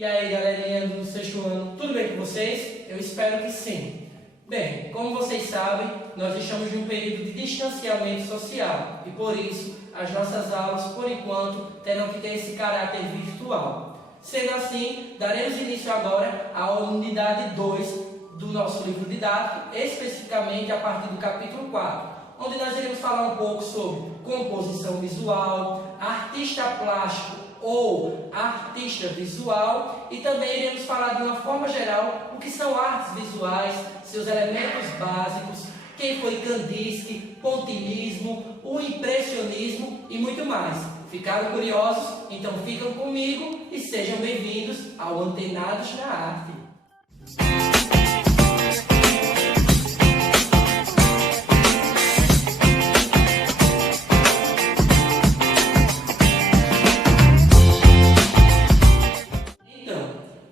E aí, galerinha do sexto ano, tudo bem com vocês? Eu espero que sim. Bem, como vocês sabem, nós estamos em um período de distanciamento social e por isso as nossas aulas, por enquanto, terão que ter esse caráter virtual. Sendo assim, daremos início agora à unidade 2 do nosso livro didático, especificamente a partir do capítulo 4, onde nós iremos falar um pouco sobre composição visual, artista plástico ou artista visual, e também iremos falar de uma forma geral o que são artes visuais, seus elementos básicos, quem foi Kandinsky, pontilhismo, o impressionismo e muito mais. Ficaram curiosos? Então ficam comigo e sejam bem-vindos ao Antenados na Arte.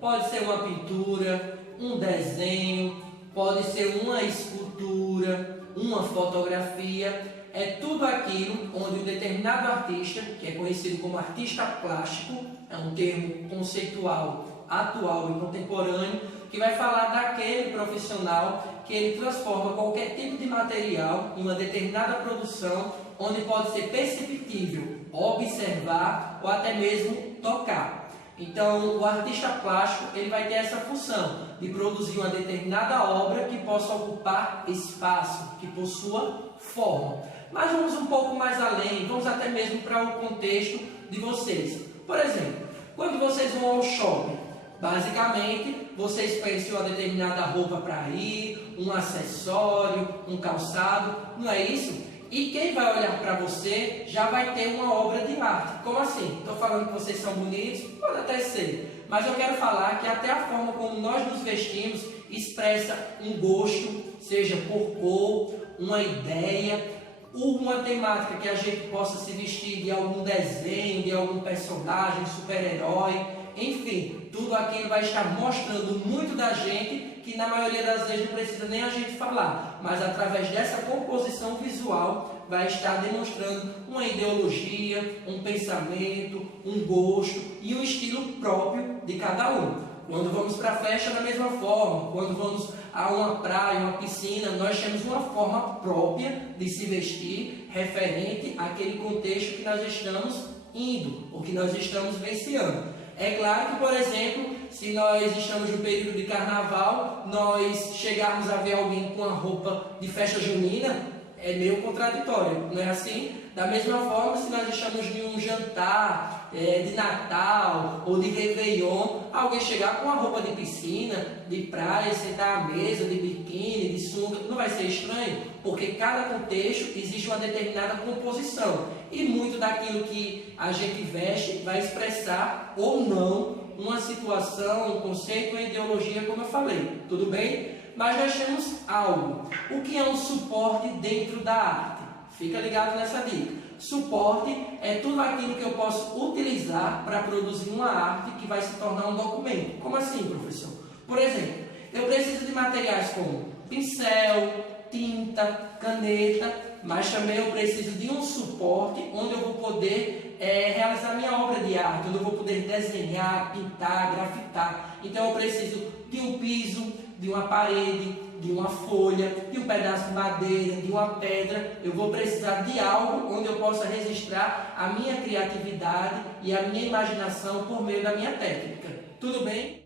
Pode ser uma pintura, um desenho, pode ser uma escultura, uma fotografia. É tudo aquilo onde um determinado artista, que é conhecido como artista plástico, é um termo conceitual, atual e contemporâneo, que vai falar daquele profissional que ele transforma qualquer tipo de material em uma determinada produção, onde pode ser perceptível, observar ou até mesmo tocar. Então, o artista plástico ele vai ter essa função de produzir uma determinada obra que possa ocupar espaço, que possua forma. Mas vamos um pouco mais além, vamos até mesmo para o contexto de vocês. Por exemplo, quando vocês vão ao shopping, basicamente, vocês pensam em uma determinada roupa para ir, um acessório, um calçado, não é isso? E quem vai olhar para você já vai ter uma obra de arte. Como assim? Estou falando que vocês são bonitos? Pode até ser. Mas eu quero falar que até a forma como nós nos vestimos expressa um gosto, seja por cor, uma ideia, ou uma temática que a gente possa se vestir de algum desenho, de algum personagem, super-herói. Enfim, tudo aquilo vai estar mostrando muito da gente, que na maioria das vezes não precisa nem a gente falar, mas através dessa composição visual vai estar demonstrando uma ideologia, um pensamento, um gosto e um estilo próprio de cada um. Quando vamos para a festa, da mesma forma. Quando vamos a uma praia, uma piscina, nós temos uma forma própria de se vestir referente àquele contexto que nós estamos indo, ou que nós estamos vivenciando. É claro que, por exemplo, se nós estamos no período de carnaval, nós chegarmos a ver alguém com a roupa de festa junina, é meio contraditório, não é assim? Da mesma forma, se nós estamos em um jantar de Natal ou de Réveillon, alguém chegar com a roupa de piscina, de praia, sentar à mesa, de biquíni, de sunga, não vai ser estranho? Porque cada contexto exige uma determinada composição e muito daquilo que a gente veste vai expressar ou não uma situação, um conceito, uma ideologia, como eu falei. Tudo bem? Mas nós temos algo. O que é um suporte dentro da arte? Fica ligado nessa dica. Suporte é tudo aquilo que eu posso utilizar para produzir uma arte que vai se tornar um documento. Como assim, professor? Por exemplo, eu preciso de materiais como pincel, tinta, caneta, mas também eu preciso de um suporte onde eu vou poder realizar minha obra de arte, onde eu vou poder desenhar, pintar, grafitar. Então eu preciso de um piso, de uma parede, de uma folha, de um pedaço de madeira, de uma pedra. Eu vou precisar de algo onde eu possa registrar a minha criatividade e a minha imaginação por meio da minha técnica. Tudo bem?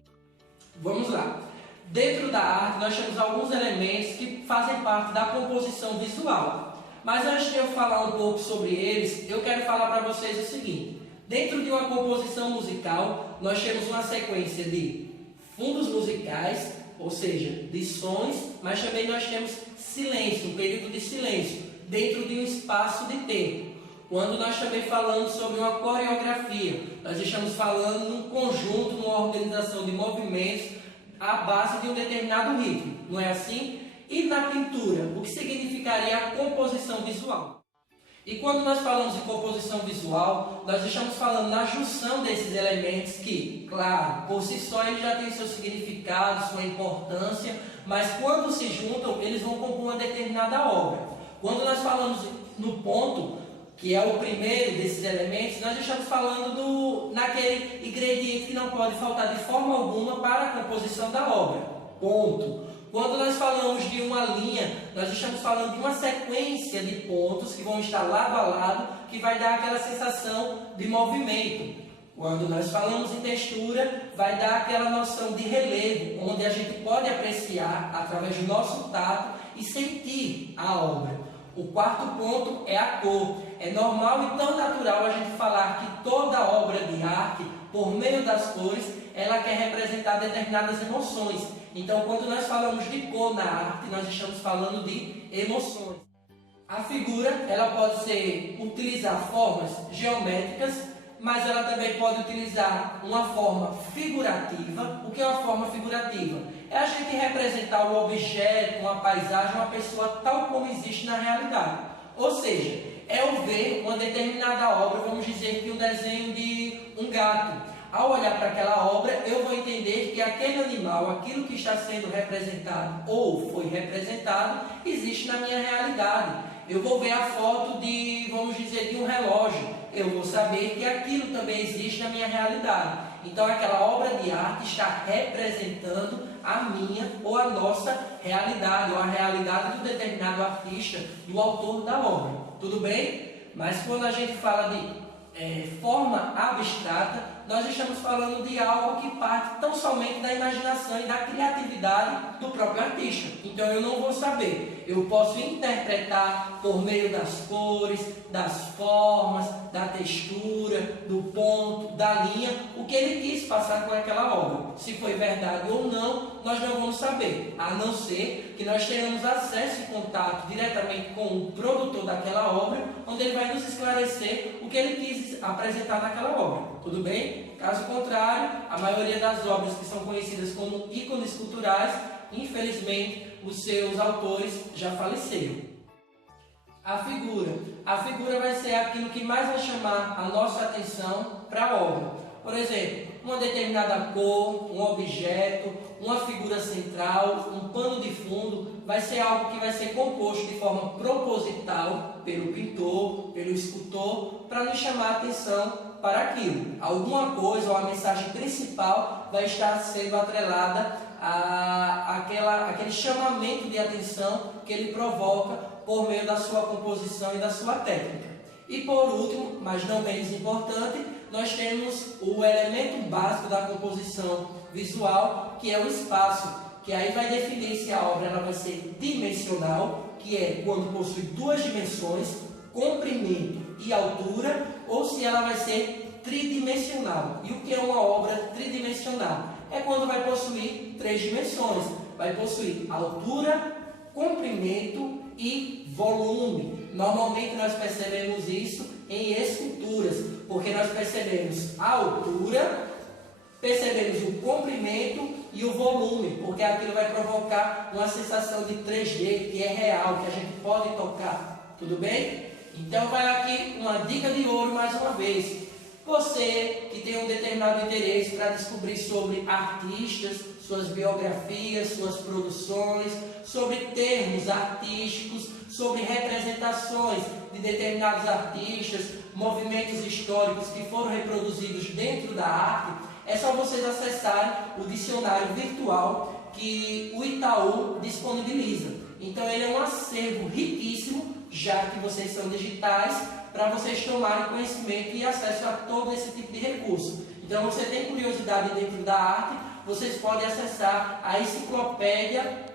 Vamos lá. Dentro da arte nós temos alguns elementos que fazem parte da composição visual. Mas antes de eu falar um pouco sobre eles, eu quero falar para vocês o seguinte. Dentro de uma composição musical, nós temos uma sequência de fundos musicais, ou seja, de sons, mas também nós temos silêncio, um período de silêncio, dentro de um espaço de tempo. Quando nós também falamos sobre uma coreografia, nós estamos falando num conjunto, numa organização de movimentos à base de um determinado ritmo, não é assim? E na pintura, o que significaria a composição visual? E quando nós falamos de composição visual, nós estamos falando na junção desses elementos que, claro, por si só eles já têm seu significado, sua importância, mas quando se juntam, eles vão compor uma determinada obra. Quando nós falamos no ponto que é o primeiro desses elementos, nós estamos falando naquele ingrediente que não pode faltar de forma alguma para a composição da obra. Ponto. Quando nós falamos de uma linha, nós estamos falando de uma sequência de pontos que vão estar lado a lado, que vai dar aquela sensação de movimento. Quando nós falamos em textura, vai dar aquela noção de relevo, onde a gente pode apreciar, através do nosso tato, e sentir a obra. O quarto ponto é a cor. É normal e tão natural a gente falar que toda obra de arte, por meio das cores, ela quer representar determinadas emoções. Então, quando nós falamos de cor na arte, nós estamos falando de emoções. A figura, ela pode utilizar formas geométricas, mas ela também pode utilizar uma forma figurativa. O que é uma forma figurativa? É a gente representar o objeto, uma paisagem, uma pessoa tal como existe na realidade. Ou seja, é eu ver uma determinada obra, vamos dizer que um desenho de um gato. Ao olhar para aquela obra, eu vou entender que aquele animal, aquilo que está sendo representado ou foi representado, existe na minha realidade. Eu vou ver a foto vamos dizer, de um relógio. Eu vou saber que aquilo também existe na minha realidade. Então, aquela obra de arte está representando a minha ou a nossa realidade, ou a realidade do determinado artista, do autor da obra. Tudo bem? Mas quando a gente fala de forma abstrata, nós estamos falando de algo que parte tão somente da imaginação e da criatividade do próprio artista. Então eu não vou saber. Eu posso interpretar por meio das cores, das formas, da textura, do ponto, da linha, o que ele quis passar com aquela obra. Se foi verdade ou não, nós não vamos saber, a não ser que nós tenhamos acesso e contato diretamente com o produtor daquela obra, onde ele vai nos esclarecer o que ele quis apresentar naquela obra. Tudo bem? Caso contrário, a maioria das obras que são conhecidas como ícones culturais, infelizmente, os seus autores já faleceram. A figura vai ser aquilo que mais vai chamar a nossa atenção para a obra. Por exemplo, uma determinada cor, um objeto, uma figura central, um pano de fundo, vai ser algo que vai ser composto de forma proposital pelo pintor, pelo escultor, para nos chamar a atenção para aquilo. Alguma coisa ou a mensagem principal vai estar sendo atrelada àquele chamamento de atenção que ele provoca por meio da sua composição e da sua técnica. E por último, mas não menos importante, nós temos o elemento básico da composição visual, que é o espaço, que aí vai definir se a obra ela vai ser dimensional, que é quando possui duas dimensões, comprimento e altura, ou se ela vai ser tridimensional. E o que é uma obra tridimensional? É quando vai possuir três dimensões. Vai possuir altura, comprimento e volume. Normalmente nós percebemos isso em esculturas, porque nós percebemos a altura, percebemos o comprimento e o volume, porque aquilo vai provocar uma sensação de 3D, que é real, que a gente pode tocar. Tudo bem? Então vai aqui uma dica de ouro mais uma vez. Você que tem um determinado interesse para descobrir sobre artistas, suas biografias, suas produções, sobre termos artísticos, sobre representações de determinados artistas, movimentos históricos que foram reproduzidos dentro da arte, é só vocês acessarem o dicionário virtual que o Itaú disponibiliza. Então ele é um acervo riquíssimo, já que vocês são digitais, para vocês tomarem conhecimento e acesso a todo esse tipo de recurso. Então você tem curiosidade dentro da arte, vocês podem acessar a enciclopédia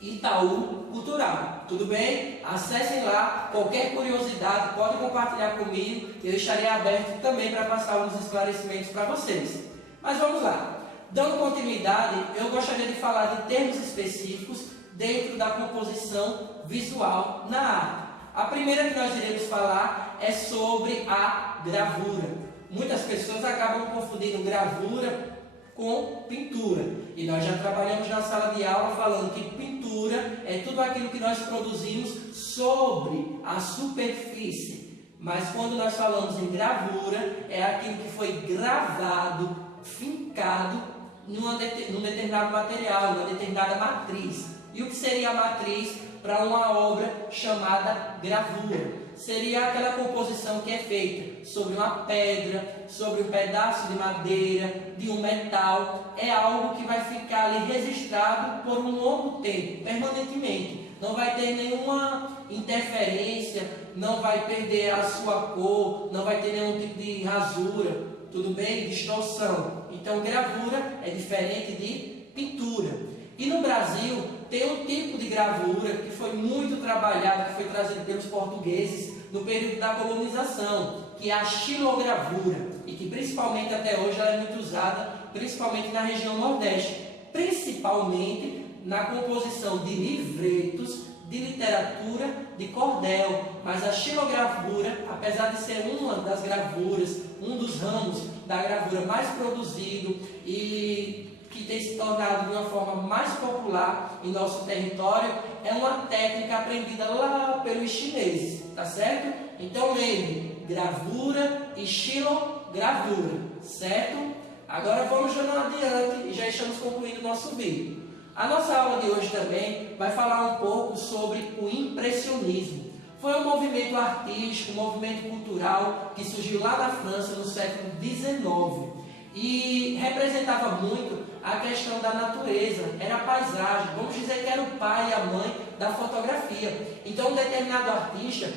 Itaú Cultural. Tudo bem? Acessem lá, qualquer curiosidade pode compartilhar comigo, eu estarei aberto também para passar alguns esclarecimentos para vocês. Mas vamos lá. Dando continuidade, eu gostaria de falar de termos específicos dentro da composição visual na arte. A primeira que nós iremos falar é sobre a gravura. Muitas pessoas acabam confundindo gravura com pintura. E nós já trabalhamos na sala de aula falando que pintura é tudo aquilo que nós produzimos sobre a superfície. Mas quando nós falamos em gravura, é aquilo que foi gravado, fincado num determinado material, numa determinada matriz. E o que seria a matriz para uma obra chamada gravura? seria aquela composição que é feita sobre uma pedra, sobre um pedaço de madeira, de um metal. É algo que vai ficar ali registrado por um longo tempo, permanentemente. Não vai ter nenhuma interferência, não vai perder a sua cor, não vai ter nenhum tipo de rasura, tudo bem? Distorção. Então, gravura é diferente de pintura. E no Brasil, tem um tipo de gravura que foi muito trabalhado, que foi trazido pelos portugueses no período da colonização, que é a xilogravura, e que principalmente até hoje ela é muito usada, principalmente na região Nordeste, principalmente na composição de livretos, de literatura, de cordel. Mas a xilogravura, apesar de ser uma das gravuras, um dos ramos da gravura mais produzido e que tem se tornado de uma forma mais popular em nosso território, é uma técnica aprendida lá pelos chineses, tá certo? Então lembre, gravura e xilogravura, certo? Agora vamos dando adiante e já estamos concluindo o nosso vídeo. A nossa aula de hoje também vai falar um pouco sobre o impressionismo. Foi um movimento artístico, um movimento cultural que surgiu lá na França no século XIX e representava muito a questão da natureza, era a paisagem, vamos dizer que era o pai e a mãe da fotografia. Então, um determinado artista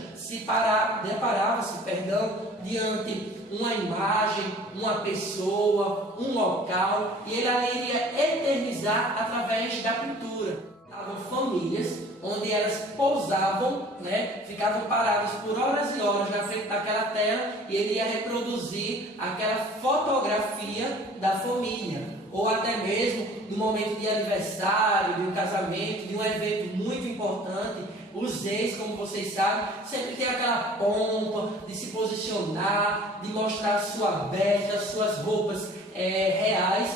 deparava-se diante uma imagem, uma pessoa, um local, e ele ali iria eternizar através da pintura. Estavam famílias onde elas pousavam, ficavam paradas por horas e horas na frente daquela tela, e ele ia reproduzir aquela fotografia da família. Ou até mesmo no momento de aniversário, de um casamento, de um evento muito importante, os ex, como vocês sabem, sempre tem aquela pompa de se posicionar, de mostrar sua besta, suas roupas reais,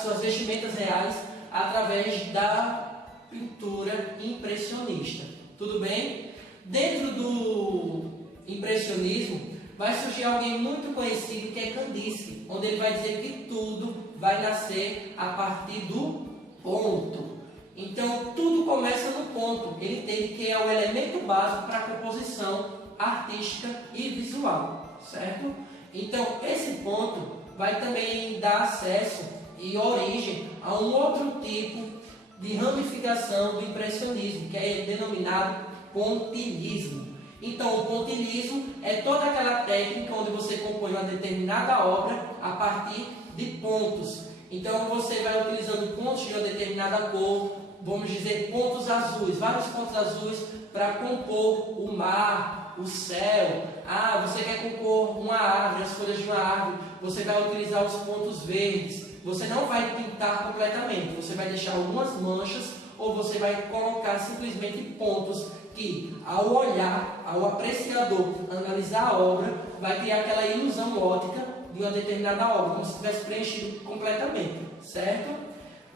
suas vestimentas reais, através da pintura impressionista. Tudo bem? Dentro do impressionismo, vai surgir alguém muito conhecido que é Kandinsky, onde ele vai dizer que tudo vai nascer a partir do ponto. Então, tudo começa no ponto. Ele entende que é o elemento básico para a composição artística e visual, certo? Então, esse ponto vai também dar acesso e origem a um outro tipo de ramificação do impressionismo, que é denominado pontilhismo. Então, o pontilhismo é toda aquela técnica onde você compõe uma determinada obra a partir de pontos. Então, você vai utilizando pontos de uma determinada cor, vamos dizer pontos azuis, vários pontos azuis para compor o mar, o céu. Você quer compor uma árvore, as folhas de uma árvore, você vai utilizar os pontos verdes. Você não vai pintar completamente, você vai deixar algumas manchas ou você vai colocar simplesmente pontos que, ao olhar, ao apreciador analisar a obra, vai criar aquela ilusão ótica de uma determinada obra, como se tivesse preenchido completamente, certo?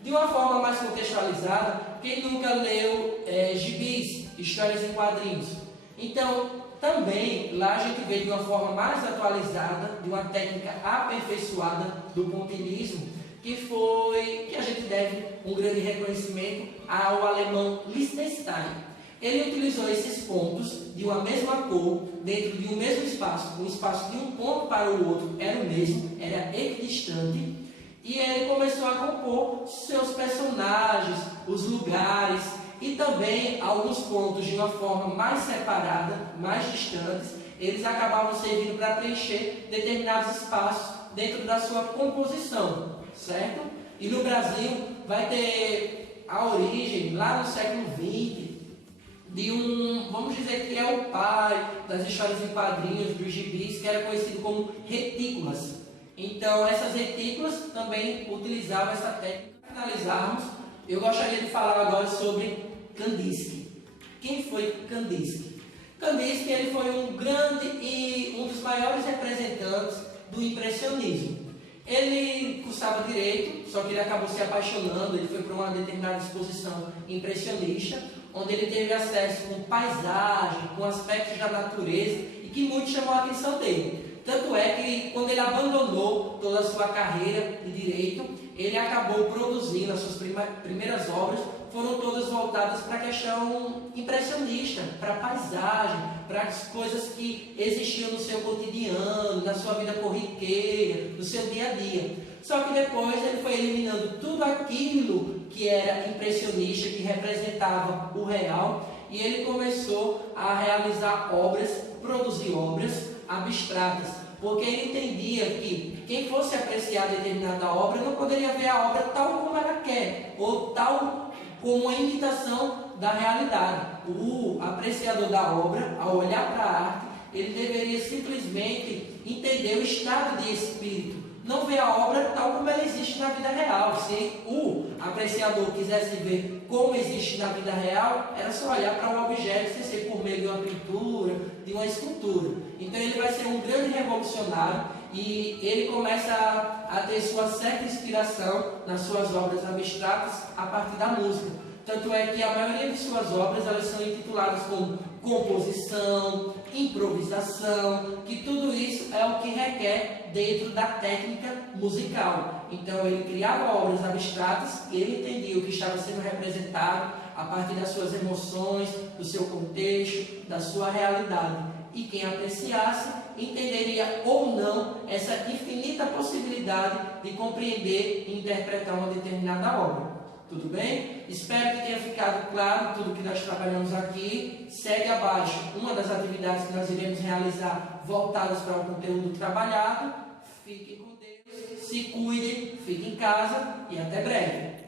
De uma forma mais contextualizada, quem nunca leu gibis, histórias em quadrinhos? Então, também, lá a gente vê de uma forma mais atualizada, de uma técnica aperfeiçoada do pontilhismo, que a gente deve um grande reconhecimento ao alemão Liechtenstein. Ele utilizou esses pontos de uma mesma cor, dentro de um mesmo espaço, o espaço de um ponto para o outro era o mesmo, era equidistante, e ele começou a compor seus personagens, os lugares, e também alguns pontos de uma forma mais separada, mais distantes, eles acabavam servindo para preencher determinados espaços dentro da sua composição, certo? E no Brasil vai ter a origem, lá no século XX, de vamos dizer que é o pai das histórias em quadrinhos, dos gibis, que era conhecido como retículas. Então, essas retículas também utilizavam essa técnica. Para finalizarmos, eu gostaria de falar agora sobre Kandinsky. Quem foi Kandinsky? Kandinsky ele foi um grande e um dos maiores representantes do impressionismo. Ele cursava direito, só que ele acabou se apaixonando, ele foi para uma determinada exposição impressionista, onde ele teve acesso com paisagem, com aspectos da natureza, e que muito chamou a atenção dele. Tanto é que, quando ele abandonou toda a sua carreira de direito, ele acabou produzindo as suas primeiras obras foram todas voltadas para a questão impressionista, para a paisagem, para as coisas que existiam no seu cotidiano, na sua vida corriqueira, no seu dia a dia. Só que depois ele foi eliminando tudo aquilo que era impressionista, que representava o real, e ele começou a realizar obras, produzir obras abstratas, porque ele entendia que quem fosse apreciar determinada obra não poderia ver a obra tal como ela quer, ou tal como uma imitação da realidade. O apreciador da obra, ao olhar para a arte, ele deveria simplesmente entender o estado de espírito, não ver a obra tal como ela existe na vida real. Se o apreciador quisesse ver como existe na vida real, era só olhar para um objeto, sem ser por meio de uma pintura, de uma escultura. Então ele vai ser um grande revolucionário e ele começa a ter sua certa inspiração nas suas obras abstratas a partir da música. Tanto é que a maioria de suas obras elas são intituladas como composição, improvisação, que tudo isso é o que requer dentro da técnica musical. Então ele criava obras abstratas e ele entendia o que estava sendo representado a partir das suas emoções, do seu contexto, da sua realidade. E quem apreciasse entenderia ou não essa infinita possibilidade de compreender e interpretar uma determinada obra. Tudo bem? Espero que tenha ficado claro tudo que nós trabalhamos aqui. Segue abaixo uma das atividades que nós iremos realizar voltadas para o conteúdo trabalhado. Fiquem com Deus, se cuidem, fiquem em casa e até breve.